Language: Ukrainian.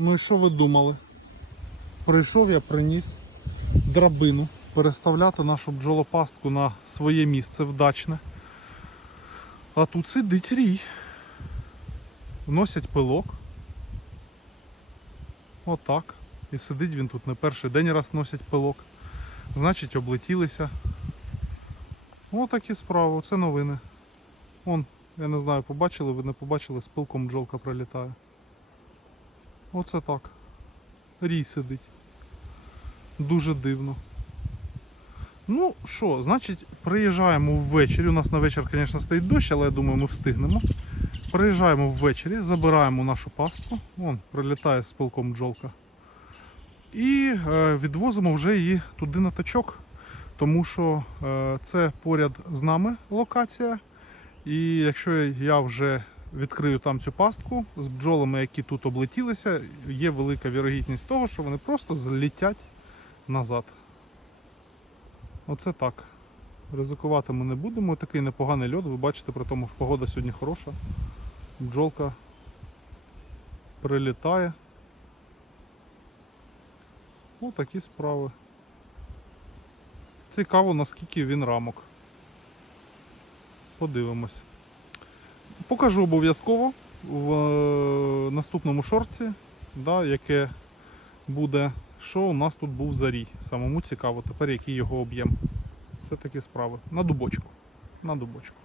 Ну і що ви думали? Прийшов я, приніс драбину переставляти нашу бджолопастку на своє місце вдачне. А тут сидить рій. Вносять пилок. Отак. І сидить він тут не перший день раз носять пилок. Значить, облетілися. Отакі справи, це новини. Вон, я не знаю, побачили, ви не побачили, з пилком бджолка прилітає. Оце так. Рій сидить. Дуже дивно. Ну що, значить, приїжджаємо ввечері. У нас на вечір, звісно, стоїть дощ, але я думаю, ми встигнемо. Приїжджаємо ввечері, забираємо нашу пастку. Вон, прилітає з пилком бджолка. І е, відвозимо вже її туди на тачок, тому що е, це поряд з нами локація. І якщо я вже відкрию там цю пастку з бджолами, які тут облетілися, є велика вірогідність того, що вони просто злітять назад. Оце так. Ризикувати ми не будемо. Такий непоганий льод. Ви бачите, при тому, що погода сьогодні хороша. Бджолка прилітає. Ось такі справи. Цікаво, наскільки він рамок. Подивимось. Покажу обов'язково в е, наступному шорці, да, яке буде, що у нас тут був зарій. Самому цікаво, тепер який його об'єм. Це такі справи. На дубочку. На дубочку.